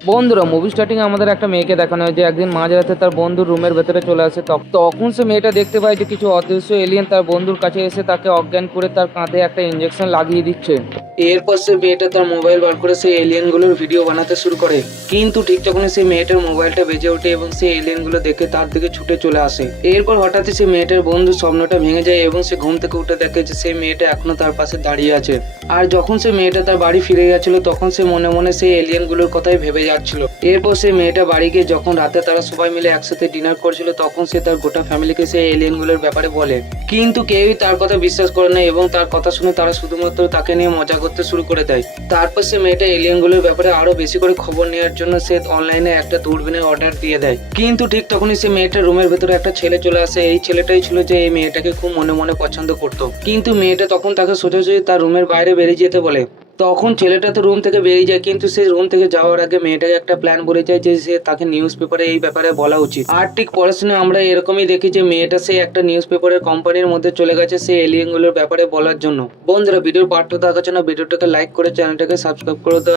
বন্ধুরা movie starting আমাদের একটা মেয়েকে দেখানো হয় যে একদিন মাঝরাতে তার বন্ধুর রুমের ভেতরে চলে আসে। তখন সে মেয়েটা দেখতে পায় যে কিছু অদৃশ্য এলিয়েন তার বন্ধুর কাছে এসে তাকে অজ্ঞান করে তার কাঁধে একটা ইঞ্জেকশন লাগিয়ে দিচ্ছে। এরপর সে মেয়েটা তার মোবাইল বার করে সেই এলিয়েনগুলোর ভিডিও বানাতে শুরু করে। কিন্তু ঠিক তখনই সেই মেয়েটার মোবাইলটা বেজে ওঠে এবং সেই এলিয়েনগুলো দেখে তার দিকে ছুটে চলে আসে। এরপর হঠাৎই সেই মেয়েটার বন্ধুর স্বপ্নটা ভেঙে যায় এবং সে ঘুম থেকে উঠে দেখে যে সেই মেয়েটা এখনো তার পাশে দাঁড়িয়ে আছে। আর যখন সে মেয়েটা তার বাড়ি ফিরে যাচ্ছিল তখন সে মনে মনে সেই এলিয়েনগুলোর কথাই ভেবে যাচ্ছিল। এরপর সে মেয়েটা বাড়ি গিয়ে যখন রাতে তারা সবাই মিলে একসাথে ডিনার করছিল তখন সে তার গোটা ফ্যামিলিকে সেই এলিয়েনগুলোর ব্যাপারে বলে। কিন্তু কেউই তার কথা বিশ্বাস করে না এবং তার কথা শুনে তারা শুধুমাত্র তাকে নিয়ে মজা করতে শুরু করে দেয়। তারপর সে মেয়েটা এলিয়েনগুলোর ব্যাপারে আরো বেশি করে খবর নেওয়ার জন্য সে অনলাইনে একটা দূরবীনের অর্ডার দিয়ে দেয়। কিন্তু ঠিক তখনই সে মেয়েটার রুমের ভেতরে একটা ছেলে চলে আসে। এই ছেলেটাই ছিল যে এই মেয়েটাকে খুব মনে মনে পছন্দ করতো। কিন্তু মেয়েটা তখন তাকে সোজাসুজি তার রুমের বাইরে বেরিয়ে যেতে বলে। তখন ছেলেটা তো রুম থেকে বেরিয়ে যায়, কিন্তু সে রুম থেকে যাওয়ার আগে মেয়েটাকে একটা প্ল্যান বলে যায় যে সে তাকে নিউজ পেপারে এই ব্যাপারে বলা উচিত। আর ঠিক পরের দিনে আমরা এরকমই দেখি যে মেয়েটা সে একটা নিউজ পেপারের কোম্পানির মধ্যে চলে গেছে সেই এলিয়েনগুলোর ব্যাপারে বলার জন্য। বন্ধুরা ভিডিওর পার্টটা দেখার জন্য ভিডিওটাকে লাইক করে চ্যানেলটাকে সাবস্ক্রাইব করে দেওয়া।